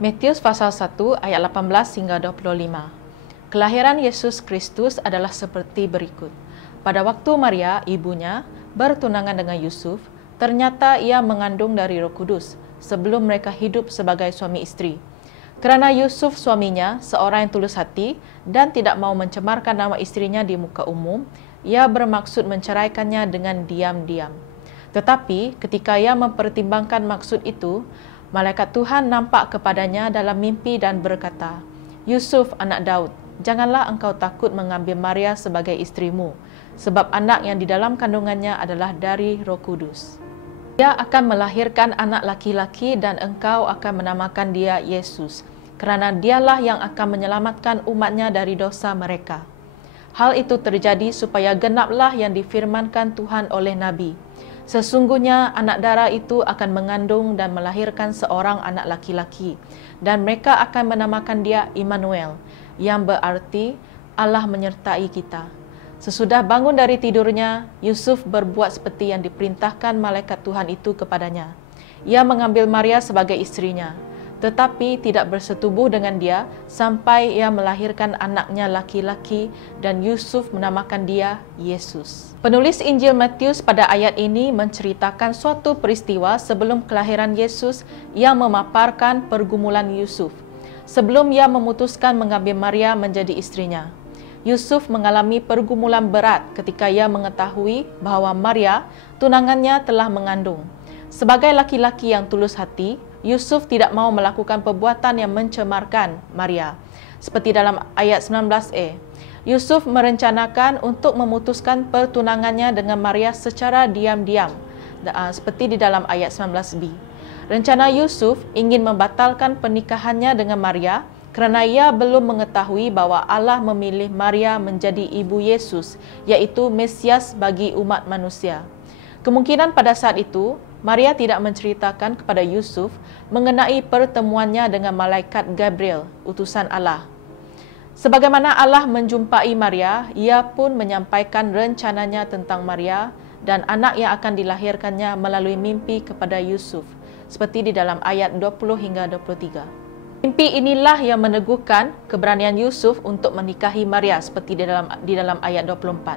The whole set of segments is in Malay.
Matius pasal 1 ayat 18 hingga 25. Kelahiran Yesus Kristus adalah seperti berikut. Pada waktu Maria, ibunya, bertunangan dengan Yusuf, ternyata ia mengandung dari Roh Kudus sebelum mereka hidup sebagai suami istri. Kerana Yusuf suaminya seorang yang tulus hati dan tidak mau mencemarkan nama istrinya di muka umum, ia bermaksud menceraikannya dengan diam-diam. Tetapi ketika ia mempertimbangkan maksud itu, malaikat Tuhan nampak kepadanya dalam mimpi dan berkata, "Yusuf, anak Daud, janganlah engkau takut mengambil Maria sebagai istrimu, sebab anak yang di dalam kandungannya adalah dari Roh Kudus. Dia akan melahirkan anak laki-laki dan engkau akan menamakan dia Yesus, kerana dialah yang akan menyelamatkan umatnya dari dosa mereka." Hal itu terjadi supaya genaplah yang difirmankan Tuhan oleh Nabi. Sesungguhnya anak darah itu akan mengandung dan melahirkan seorang anak laki-laki, dan mereka akan menamakan dia Immanuel, yang berarti Allah menyertai kita. Sesudah bangun dari tidurnya, Yusuf berbuat seperti yang diperintahkan malaikat Tuhan itu kepadanya. Ia mengambil Maria sebagai istrinya, tetapi tidak bersetubuh dengan dia sampai ia melahirkan anaknya laki-laki dan Yusuf menamakan dia Yesus. Penulis Injil Matius pada ayat ini menceritakan suatu peristiwa sebelum kelahiran Yesus yang memaparkan pergumulan Yusuf. Sebelum ia memutuskan mengambil Maria menjadi istrinya, Yusuf mengalami pergumulan berat ketika ia mengetahui bahawa Maria, tunangannya, telah mengandung. Sebagai laki-laki yang tulus hati, Yusuf tidak mau melakukan perbuatan yang mencemarkan Maria. Seperti dalam ayat 19a, Yusuf merencanakan untuk memutuskan pertunangannya dengan Maria secara diam-diam, seperti di dalam ayat 19b. Rencana Yusuf ingin membatalkan pernikahannya dengan Maria kerana ia belum mengetahui bahawa Allah memilih Maria menjadi ibu Yesus, iaitu Mesias bagi umat manusia. Kemungkinan pada saat itu, Maria tidak menceritakan kepada Yusuf mengenai pertemuannya dengan malaikat Gabriel, utusan Allah. Sebagaimana Allah menjumpai Maria, ia pun menyampaikan rencananya tentang Maria dan anak yang akan dilahirkannya melalui mimpi kepada Yusuf, seperti di dalam ayat 20 hingga 23. Mimpi inilah yang meneguhkan keberanian Yusuf untuk menikahi Maria, seperti di dalam ayat 24.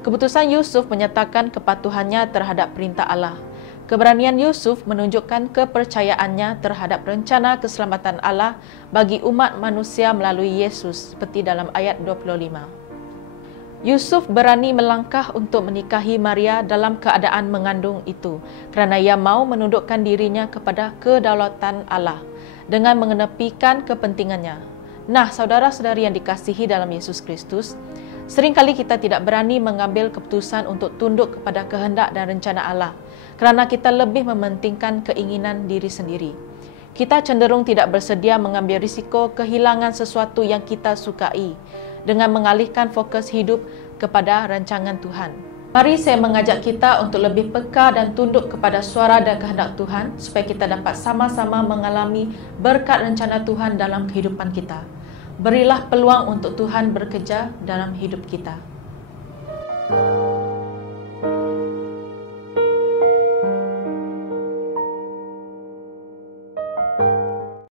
Keputusan Yusuf menyatakan kepatuhannya terhadap perintah Allah. Keberanian Yusuf menunjukkan kepercayaannya terhadap rencana keselamatan Allah bagi umat manusia melalui Yesus, seperti dalam ayat 25. Yusuf berani melangkah untuk menikahi Maria dalam keadaan mengandung itu, kerana ia mau menundukkan dirinya kepada kedaulatan Allah dengan mengenepikan kepentingannya. Nah, saudara-saudari yang dikasihi dalam Yesus Kristus, seringkali kita tidak berani mengambil keputusan untuk tunduk kepada kehendak dan rencana Allah, kerana kita lebih mementingkan keinginan diri sendiri. Kita cenderung tidak bersedia mengambil risiko kehilangan sesuatu yang kita sukai dengan mengalihkan fokus hidup kepada rancangan Tuhan. Mari saya mengajak kita untuk lebih peka dan tunduk kepada suara dan kehendak Tuhan supaya kita dapat sama-sama mengalami berkat rencana Tuhan dalam kehidupan kita. Berilah peluang untuk Tuhan bekerja dalam hidup kita.